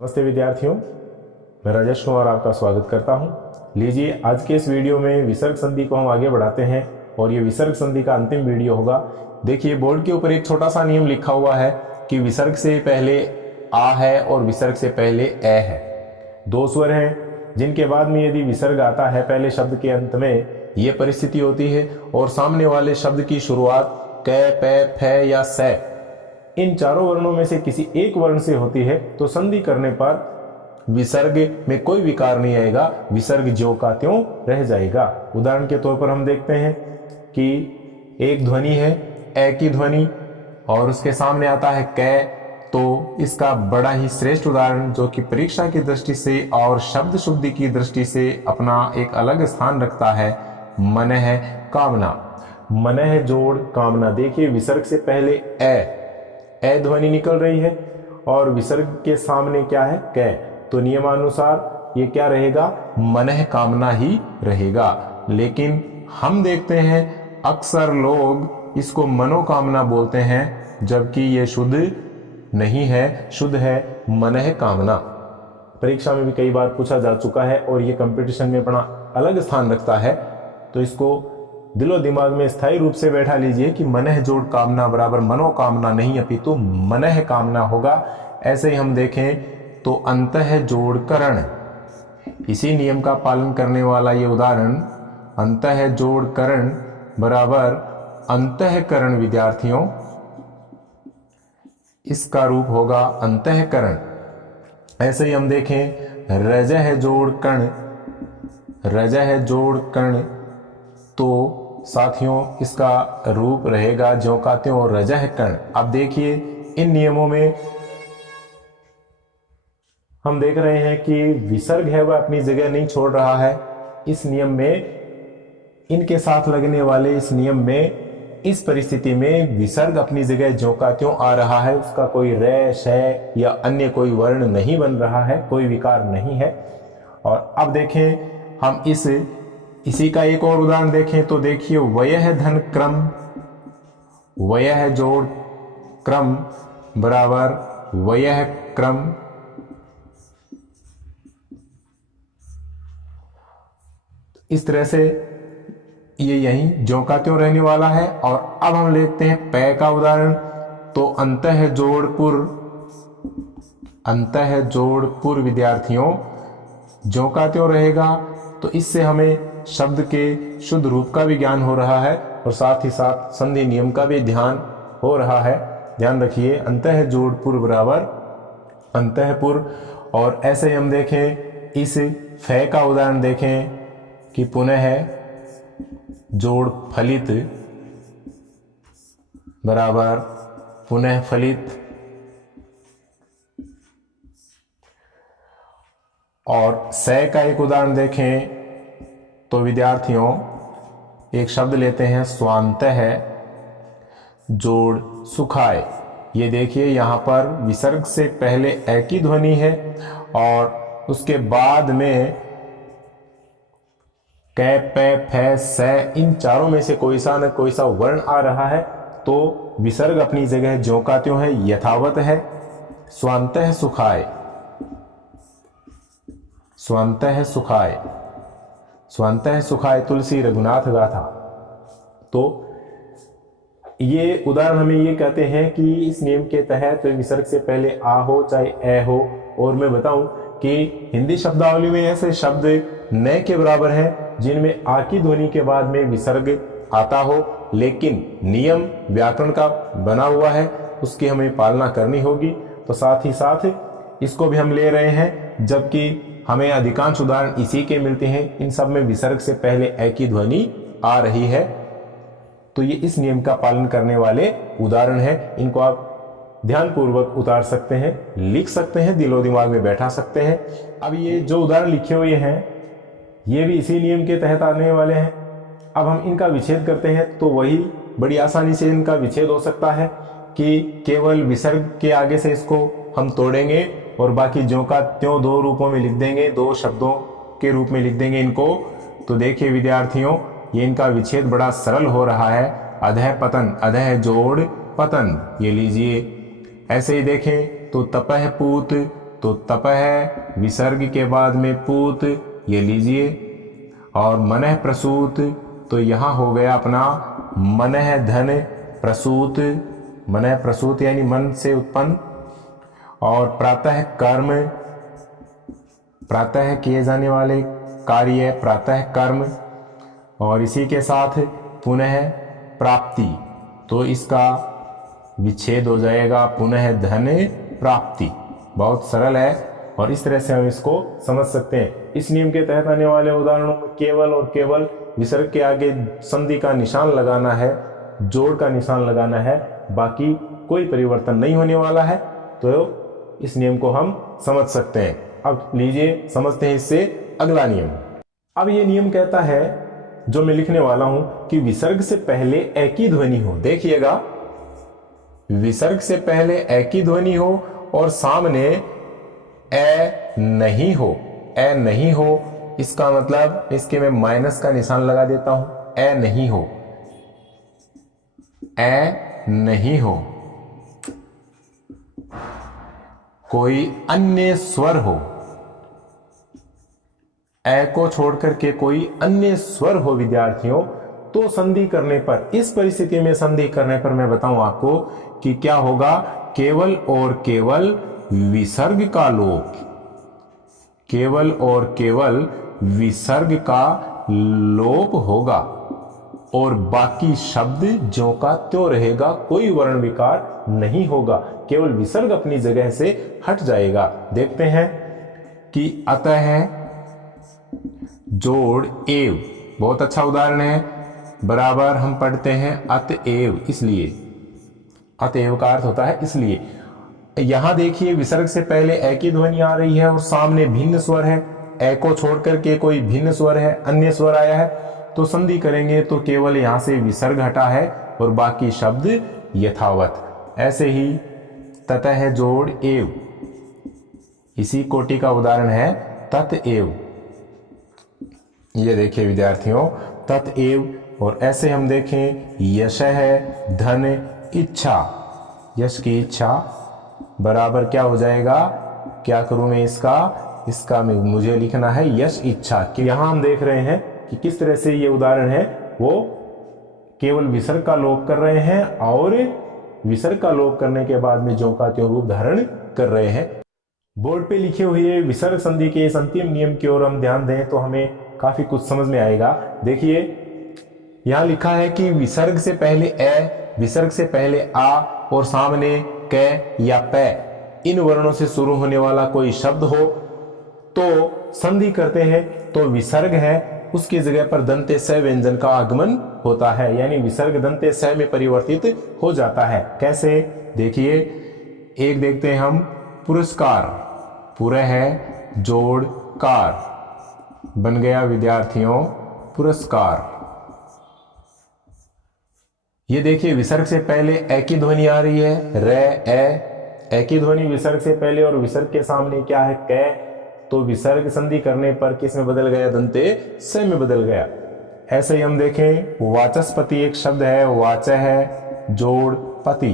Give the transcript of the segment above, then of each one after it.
नमस्ते विद्यार्थियों, मैं राजेश कुमार आपका स्वागत करता हूं। लीजिए, आज के इस वीडियो में विसर्ग संधि को हम आगे बढ़ाते हैं और ये विसर्ग संधि का अंतिम वीडियो होगा। देखिए, बोर्ड के ऊपर एक छोटा सा नियम लिखा हुआ है कि विसर्ग से पहले आ है और विसर्ग से पहले ए है। दो स्वर हैं जिनके बाद में यदि विसर्ग आता है पहले शब्द के अंत में, ये परिस्थिति होती है और सामने वाले शब्द की शुरुआत क, प, फ या स इन चारों वर्णों में से किसी एक वर्ण से होती है तो संधि करने पर विसर्ग में कोई विकार नहीं आएगा, विसर्ग ज्यों का त्यों रह जाएगा। उदाहरण के तौर पर हम देखते हैं कि एक ध्वनि है ए की ध्वनि और उसके सामने आता है क, तो इसका बड़ा ही श्रेष्ठ उदाहरण जो कि परीक्षा की दृष्टि से और शब्द शुद्धि की दृष्टि से अपना एक अलग स्थान रखता है, मनः कामना। मनः जोड़ कामना। देखिए, विसर्ग से पहले ए ध्वनि निकल रही है और विसर्ग के सामने क्या है क, तो नियमानुसार ये क्या रहेगा, मनः कामना ही रहेगा। लेकिन हम देखते हैं अक्सर लोग इसको मनोकामना बोलते हैं, जबकि ये शुद्ध नहीं है, शुद्ध है मनः कामना। परीक्षा में भी कई बार पूछा जा चुका है और ये कंपटीशन में अपना अलग स्थान रखता है, तो इसको दिलो दिमाग में स्थायी रूप से बैठा लीजिए कि मनः जोड़ कामना बराबर मनोकामना नहीं अपितु मनः कामना होगा। ऐसे ही हम देखें तो अंतः जोड़ करण, इसी नियम का पालन करने वाला ये उदाहरण अंतः जोड़ करण बराबर अंतःकरण। विद्यार्थियों, इसका रूप होगा अंतःकरण। ऐसे ही हम देखें रजः जोड़ कण, रजः जोड़ कण, तो साथियों इसका रूप रहेगा ज्यों का त्यों रजः कण। अब देखिए, इन नियमों में हम देख रहे हैं कि विसर्ग है वह अपनी जगह नहीं छोड़ रहा है। इस नियम में, इनके साथ लगने वाले इस नियम में, इस परिस्थिति में विसर्ग अपनी जगह ज्यों का त्यों आ रहा है, उसका कोई रे, शय या अन्य कोई वर्ण नहीं बन रहा है, कोई विकार नहीं है। और अब देखें हम इसी का एक और उदाहरण देखें तो देखिए वयः धन क्रम, वयः जोड़ क्रम बराबर वयः क्रम। इस तरह से ये यहीं ज्यों का त्यों रहने वाला है। और अब हम लेते हैं प का उदाहरण, तो अंतः जोड़ पुर, अंतः जोड़ पुर विद्यार्थियों ज्यों का त्यों रहेगा, तो इससे हमें शब्द के शुद्ध रूप का भी ज्ञान हो रहा है और साथ ही साथ संधि नियम का भी ध्यान हो रहा है। ध्यान रखिए, अंतः जोड़ पुर बराबर अंतःपुर। और ऐसे हम देखें इस फ का उदाहरण देखें कि पुनः जोड़ फलित बराबर पुनः फलित। और स का एक उदाहरण देखें तो विद्यार्थियों एक शब्द लेते हैं स्वांतः जोड़ सुखाए। ये देखिए यहाँ पर विसर्ग से पहले ए की ध्वनि है और उसके बाद में क, प, फ, स इन चारों में से कोई सा न कोई सा वर्ण आ रहा है, तो विसर्ग अपनी जगह ज्यों का त्यों है, यथावत है। स्वांतः सुखाए, स्वांतः सुखाए, स्वांतः सुखाए तुलसी रघुनाथ गाथा। तो ये उदाहरण हमें ये कहते हैं कि इस नियम के तहत विसर्ग से पहले आ हो चाहे ए हो। और मैं बताऊं कि हिंदी शब्दावली में ऐसे शब्द न के बराबर हैं जिनमें आ की ध्वनि के बाद में विसर्ग आता हो, लेकिन नियम व्याकरण का बना हुआ है, उसकी हमें पालना करनी होगी। तो साथ ही साथ इसको भी हम ले रहे हैं, जबकि हमें अधिकांश उदाहरण इसी के मिलते हैं। इन सब में विसर्ग से पहले ए की ध्वनि आ रही है, तो ये इस नियम का पालन करने वाले उदाहरण है। इनको आप ध्यानपूर्वक उतार सकते हैं, लिख सकते हैं, दिलो दिमाग में बैठा सकते हैं। अब ये जो उदाहरण लिखे हुए हैं ये भी इसी नियम के तहत आने वाले हैं। अब हम इनका विच्छेद करते हैं तो वही बड़ी आसानी से इनका विच्छेद हो सकता है कि केवल विसर्ग के आगे से इसको हम तोड़ेंगे और बाकी ज्यों का त्यों दो रूपों में लिख देंगे, दो शब्दों के रूप में लिख देंगे इनको। तो देखिए विद्यार्थियों, ये इनका विच्छेद बड़ा सरल हो रहा है। अधः पतन, अधः जोड़ पतन, ये लीजिए। ऐसे ही देखें तो तपह पूत, तो तपः विसर्ग के बाद में पूत, ये लीजिए, और मनः प्रसूत, तो यहां हो गया अपना मनः धन प्रसूत, मनः प्रसूत यानी मन से उत्पन्न, और प्रातः कर्म, प्रातः किए जाने वाले कार्य, प्रातः कर्म, और इसी के साथ पुनः प्राप्ति, तो इसका विच्छेद हो जाएगा पुनः धन प्राप्ति। बहुत सरल है और इस तरह से हम इसको समझ सकते हैं। इस नियम के तहत आने वाले उदाहरणों में केवल और केवल विसर्ग के आगे संधि का निशान लगाना है, जोड़ का निशान लगाना है, बाकी कोई परिवर्तन नहीं होने वाला है। तो इस नियम को हम समझ सकते हैं। अब लीजिए समझते हैं इससे अगला नियम। अब ये नियम कहता है, जो मैं लिखने वाला हूं, कि विसर्ग से पहले ए की ध्वनि हो। देखिएगा, विसर्ग से पहले ए की ध्वनि हो और सामने ए नहीं हो। ए नहीं हो इसका मतलब, इसके मैं माइनस का निशान लगा देता हूं। ए नहीं हो, ए नहीं हो, कोई अन्य स्वर हो, ए को छोड़कर के कोई अन्य स्वर हो विद्यार्थियों, तो संधि करने पर, इस परिस्थिति में संधि करने पर मैं बताऊं आपको कि क्या होगा। केवल और केवल विसर्ग का लोप, केवल और केवल विसर्ग का लोप होगा और बाकी शब्द ज्यों का त्यों रहेगा, कोई वर्ण विकार नहीं होगा, केवल विसर्ग अपनी जगह से हट जाएगा। देखते हैं कि अतः जोड़ एव, बहुत अच्छा उदाहरण है, बराबर हम पढ़ते हैं अतएव, इसलिए अतएव का अर्थ होता है इसलिए। यहां देखिए विसर्ग से पहले ए की ध्वनि आ रही है और सामने भिन्न स्वर है, ए को छोड़कर के कोई भिन्न स्वर है, अन्य स्वर आया है, तो संधि करेंगे तो केवल यहां से विसर्ग हटा है और बाकी शब्द यथावत। ऐसे ही ततः जोड़ एव, इसी कोटि का उदाहरण है ततएव। ये देखिए विद्यार्थियों, ततएव। और ऐसे हम देखें यश है धन इच्छा, यश की इच्छा बराबर क्या हो जाएगा, क्या करूं मैं इसका मुझे लिखना है यश इच्छा। कि यहां हम देख रहे हैं कि किस तरह से ये उदाहरण है, वो केवल विसर्ग का लोप कर रहे हैं और विसर्ग का लोप करने के बाद में ज्यों का त्यों रूप धारण कर रहे हैं। बोर्ड पे लिखे हुए विसर्ग संधि के इस अंतिम नियम की ओर हम ध्यान दें तो हमें काफी कुछ समझ में आएगा। देखिए यहां लिखा है कि विसर्ग से पहले ए, विसर्ग से पहले आ और सामने क या पै, इन वर्णों से शुरू होने वाला कोई शब्द हो तो संधि करते हैं, तो विसर्ग है उसकी जगह पर दंते स व्यंजन का आगमन होता है, यानी विसर्ग दंते स में परिवर्तित हो जाता है। कैसे, देखिए एक देखते हैं हम, पुरस्कार, पुरः है जोड़ कार, बन गया विद्यार्थियों पुरस्कार। ये देखिए विसर्ग से पहले ए की ध्वनि आ रही है, ए की ध्वनि विसर्ग से पहले और विसर्ग के सामने क्या है, कै, तो विसर्ग संधि करने पर किस में बदल गया, दंते स में बदल गया। ऐसे ही हम देखें वाचस्पति एक शब्द है, वाच है जोड़ पति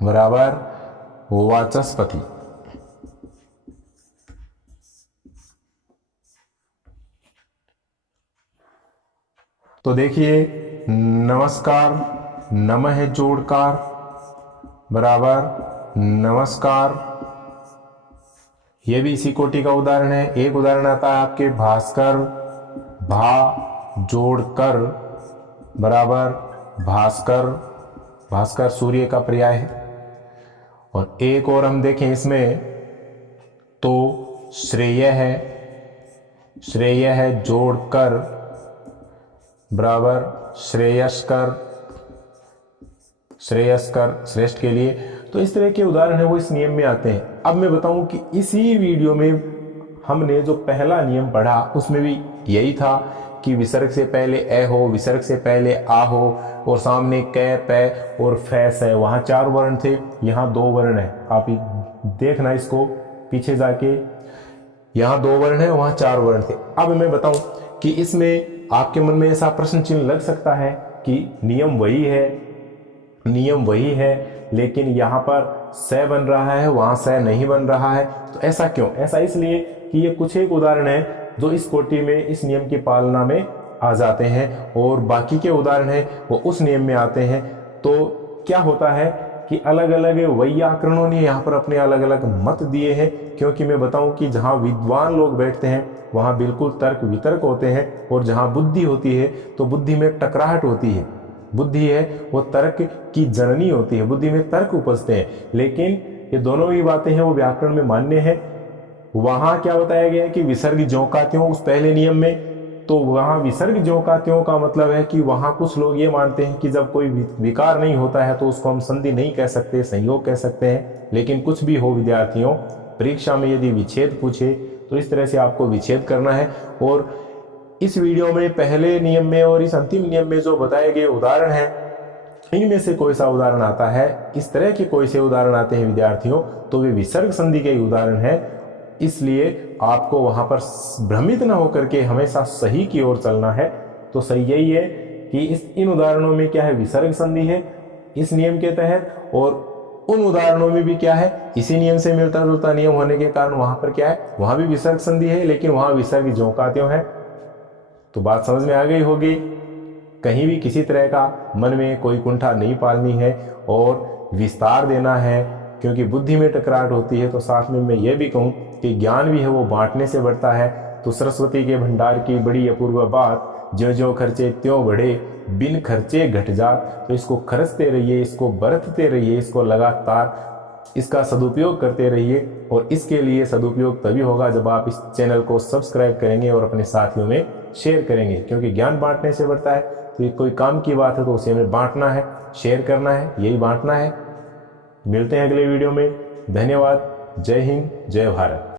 बराबर वाचस्पति। तो देखिए नमस्कार, नम है जोड़कार बराबर नमस्कार, यह भी इसी कोटि का उदाहरण है। एक उदाहरण आता है आपके भास्कर, भा जोड़कर बराबर भास्कर, भास्कर सूर्य का पर्याय है। और एक और हम देखें इसमें तो श्रेय है, श्रेय है जोड़कर बराबर श्रेयस्कर, श्रेयस्कर श्रेष्ठ के लिए। तो इस तरह के उदाहरण है वो इस नियम में आते हैं। अब मैं बताऊं कि इसी वीडियो में हमने जो पहला नियम पढ़ा उसमें भी यही था कि विसर्ग से पहले ए हो, विसर्ग से पहले आ हो और सामने कै पै और फैस है। वहां 4 वर्ण थे, यहाँ 2 वर्ण है। आप देखना इसको पीछे जाके, यहाँ 2 वर्ण है, वहां 4 वर्ण थे। अब मैं बताऊं कि इसमें आपके मन में ऐसा प्रश्न चिन्ह लग सकता है कि नियम वही है, नियम वही है, लेकिन यहाँ पर स बन रहा है वहां स नहीं बन रहा है। तो ऐसा क्यों? ऐसा इसलिए कि ये कुछ एक उदाहरण है जो इस कोटि में इस नियम की पालना में आ जाते हैं और बाकी के उदाहरण है वो उस नियम में आते हैं। तो क्या होता है कि अलग अलग वैयाकरणों ने यहाँ पर अपने अलग अलग मत दिए हैं, क्योंकि मैं बताऊं कि जहाँ विद्वान लोग बैठते हैं वहाँ बिल्कुल तर्क वितर्क होते हैं, और जहाँ बुद्धि होती है तो बुद्धि में टकराहट होती है। बुद्धि है वो तर्क की जननी होती है, बुद्धि में तर्क उपजते हैं। लेकिन ये दोनों ही बातें हैं वो व्याकरण में मान्य है। वहां क्या बताया गया है कि विसर्ग ज्यों का त्यों उस पहले नियम में, तो वहां विसर्ग ज्यों का त्यों का मतलब है कि वहां कुछ लोग ये मानते हैं कि जब कोई विकार नहीं होता है तो उसको हम संधि नहीं कह सकते, संयोग कह सकते हैं। लेकिन कुछ भी हो विद्यार्थियों, परीक्षा में यदि विच्छेद पूछे तो इस तरह से आपको विच्छेद करना है। और इस वीडियो में पहले नियम में और इस अंतिम नियम में जो बताए गए उदाहरण हैं, इनमें से कोई सा उदाहरण आता है, इस तरह के कोई से उदाहरण आते हैं विद्यार्थियों, तो वे विसर्ग संधि के उदाहरण हैं। इसलिए आपको वहां पर भ्रमित न होकर के हमेशा सही की ओर चलना है। तो सही यही है कि इन उदाहरणों में क्या है, विसर्ग संधि है इस नियम के तहत, और उन उदाहरणों में भी क्या है, इसी नियम से मिलता जुलता नियम होने के कारण वहां पर क्या है, वहां भी विसर्ग संधि है, लेकिन वहां विसर्ग ज्यों का त्यों है। तो बात समझ में आ गई होगी। कहीं भी किसी तरह का मन में कोई कुंठा नहीं पालनी है और विस्तार देना है, क्योंकि बुद्धि में टकराहट होती है। तो साथ में मैं ये भी कहूँ कि ज्ञान भी है वो बांटने से बढ़ता है। तो सरस्वती के भंडार की बड़ी अपूर्व बात, ज्यों ज्यों खर्चे त्यों बढ़े, बिन खर्चे घट जात। तो इसको खर्चते रहिए, इसको बरतते रहिए, इसको लगातार इसका सदुपयोग करते रहिए। और इसके लिए सदुपयोग तभी होगा जब आप इस चैनल को सब्सक्राइब करेंगे और अपने साथियों में शेयर करेंगे, क्योंकि ज्ञान बांटने से बढ़ता है। तो ये कोई काम की बात है तो उसे हमें बांटना है, शेयर करना है, यही बांटना है। मिलते हैं अगले वीडियो में। धन्यवाद। जय हिंद, जय भारत।